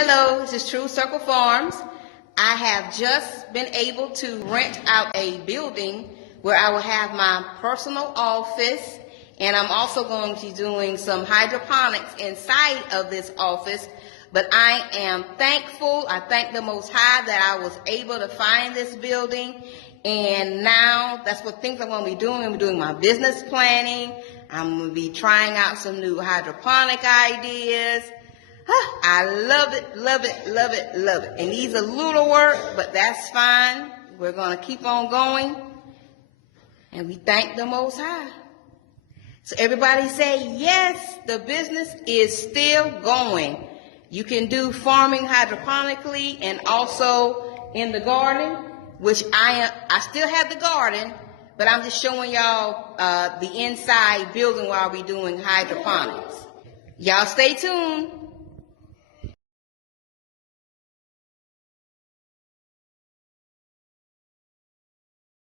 Hello, this is True Circle Farms. I have just been able to rent out a building where I will have my personal office, and I'm also going to be doing some hydroponics inside of this office. But I am thankful. I thank the Most High that I was able to find this building. And now that's what things I'm going to be doing. I'm doing my business planning. I'm going to be trying out some new hydroponic ideas. I love it, love it, love it, love it. It needs a little work, but that's fine. We're going to keep on going. And we thank the Most High. So everybody say, yes, the business is still going. You can do farming hydroponically and also in the garden, which I still have the garden, but I'm just showing y'all the inside building while we're doing hydroponics. Y'all stay tuned.